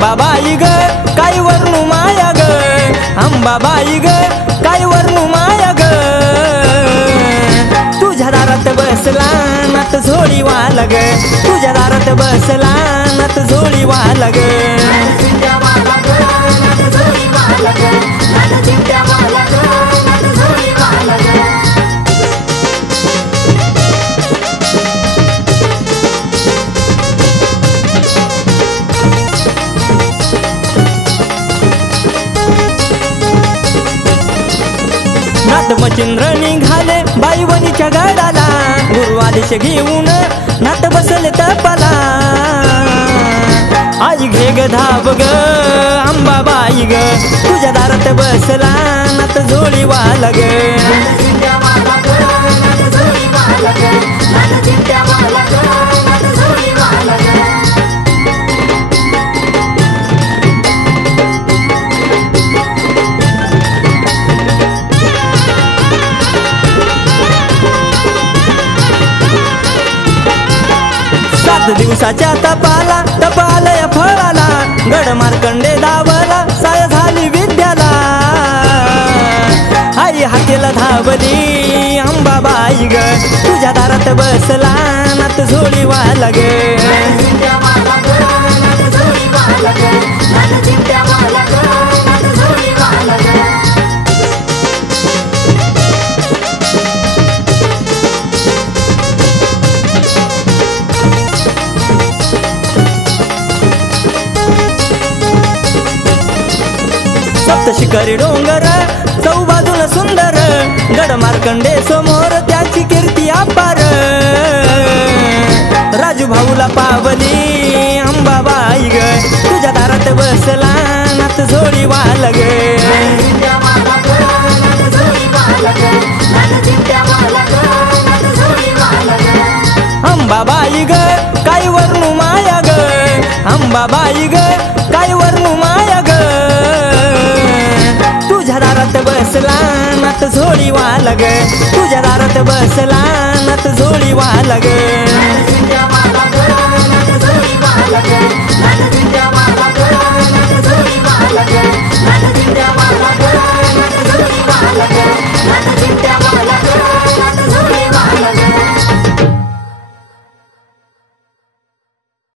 अंबाबाई ग काय वर्णू माया ग, अंबाबाई ग काय वर्णू माया ग, तुझ्या दारात बसला नात झोळी वाला ग, तुझ्या दारात बसला नात झोळी वाला ग. नात मचिंद्र निघाले बाईवणीच्या गडाला, गुरुआदेश घेऊन नात बसले तपाला. आई घे ग धाव ग अंबाबाई ग, तुझ्या दारात बसला नात झोळी वाला ग. दिवसाच्या तपालय फळाला, गड मार्कंडे धावला साय झाली विद्याला. आई हाकेला धावली अंबाबाई ग, तुझ्या दारात बसला नात झोळी वाला ग. शिखरी डोंगर चौबाजूला सुंदर, गड मार्कंडे समोर त्याची कीर्ती अपार. राजू भाऊला पावली अंबाबाई ग, तुझ्या दारात बसला नात झोळी वाला ग. अंबाबाई ग काय वर्णू माया ग, अंबाबाई ग काय वर्णू माया ग, तुझ्या दारात बसला नात झोळी वाला ग, तुझ्या दारात बसला नात झोळी वाला ग.